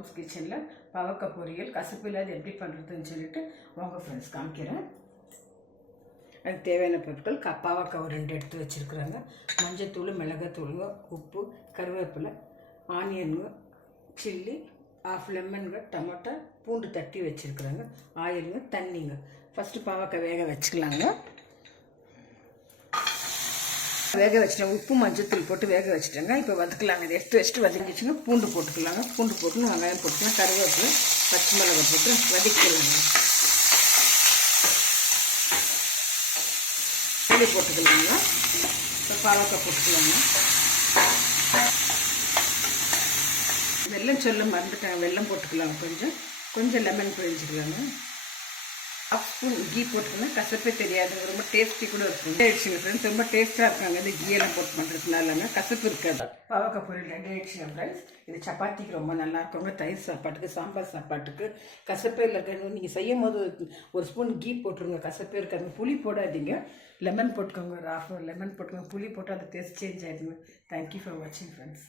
Mom's கிச்சனில் பாவக்காய் பொரியல் கசப்பு இல்லாத எப்படி பண்ணுறதுன்னு சொல்லிட்டு உங்கள் ஃப்ரெண்ட்ஸ் காமிக்கிறேன். அதுக்கு தேவையான பொருட்கள் பாவக்காய் ஒரு 2 எடுத்து வச்சுருக்குறாங்க. மஞ்சத்தூள், மிளகாத்தூள், உப்பு, கருவேப்பிலை, ஆனியனுங்க, சில்லி, 1/2 லெமனுங்க, டொமேட்டோ, பூண்டு தட்டி வச்சுருக்குறாங்க, ஆயிலுங்க, தண்ணிங்க. ஃபஸ்ட்டு பாவக்காய் வேக வச்சுக்கலாங்க. வேக வச்சுட்டேன், உப்பு மஞ்சத்தூள் போட்டு வேக வச்சுட்டேங்க. இப்போ வதக்கலாங்க. இதை எடுத்து வச்சுட்டு வதக்கிச்சுங்க. பூண்டு போட்டுக்கலாங்க. பூண்டு போட்டு வெங்காயம் போட்டுக்கலாம், கருவேப்பிலை, பச்சை மிளகாய் போட்டு வதக்கிக்கலாங்க. புளி போட்டுக்கலாங்க. இப்போ பாவக்காய் போட்டுக்கலாங்க. வெல்லம் சொல்ல மறந்துட்டாங்க, வெல்லம் போட்டுக்கலாங்க. கொஞ்சம் லெமன் பிழிஞ்சிக்கலாங்க. 1/2 ஸ்பூன் கீ போட்டுக்கலாம். கசப்பே தெரியாது, ரொம்ப டேஸ்டி கூட இருக்கும். ஆயிடுச்சுங்க ஃப்ரெண்ட்ஸ், ரொம்ப டேஸ்ட்டாக இருக்காங்க. இந்த கீயெல்லாம் போட்டு பண்ணுறதுனால கசப்பு இருக்காது. பாவக்காய் பொரியல் ரெடி ஆயிடுச்சுங்க ஃப்ரெண்ட்ஸ். இது சப்பாத்திக்கு ரொம்ப நல்லா இருக்குங்க. தயிர் சாப்பாட்டுக்கு, சாம்பார் சாப்பாட்டுக்கு கசப்பே இருக்காது. நீங்கள் செய்யும் போது ஒரு ஸ்பூன் கீ போட்டுருங்க, கசப்பே இருக்காது. புளி போடாதீங்க, லெமன் போட்டுக்கோங்க. ஒரு 1/2 லெமன் போட்டுக்கோங்க. புளி போட்டு அந்த டேஸ்ட் சேஞ்ச் ஆகிடுங்க. தேங்க்யூ ஃபார் வாட்சிங் ஃப்ரெண்ட்ஸ்.